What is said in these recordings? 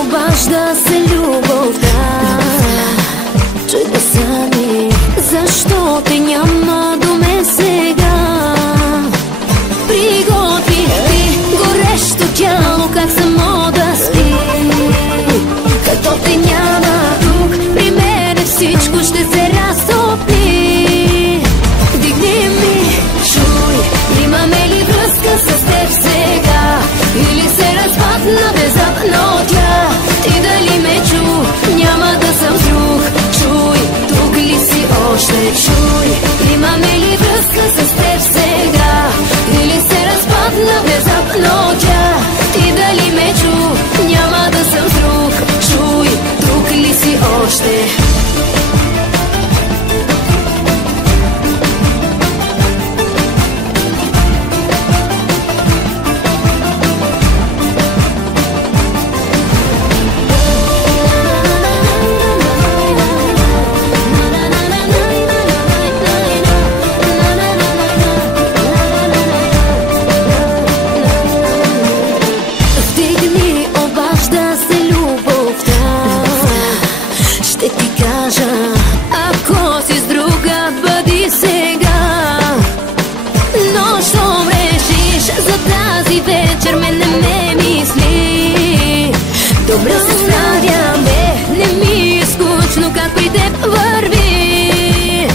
Обажда се любовта, чудеса ми, защо те няма до мен сега? Приготви ти горещо тяло, как само да спи. Като те няма тук, при мене всичко ще се разтопи. Дигни ми, чуй, имаме ли връзка с теб сега? Или се разпадна внезапно тя? Ти дали ме чу? Няма да съм с друг. Чуй, тук ли си още? Чуй, имаме ли връзка с теб сега? Или се разпадна внезапно тя? Ти дали ме чу? Няма да съм с друг. Чуй, тук ли си още? Ако си с друга, бъди сега. Но щом решиш за тази вечер, не ме мисли. Добре се справяме, не ми е скучно, как при теб върви.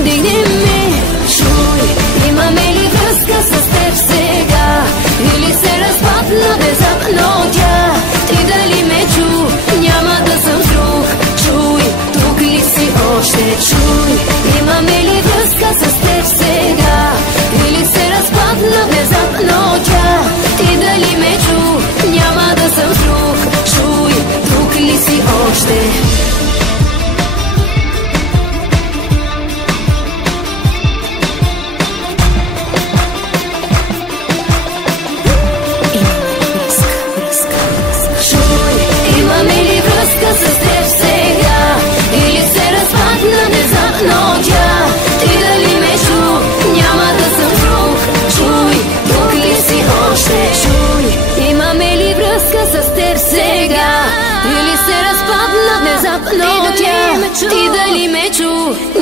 Дигни ми, чуй, имаме ли връзка с теб сега? Или се разпадна внезапно тя? Ти дали ме чу? Няма да съм с друг. Чуй, тук ли си още? Чуй, имаме ли връзка с теб сега? Или се разпадна внезапно тя? Ти дали ме чу? Няма да съм с друг. Чуй, тук ли си още? Внезапно тя, ти дали ме чу?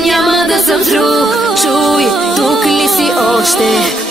Няма да съм с друг. Чуй, тук ли си още?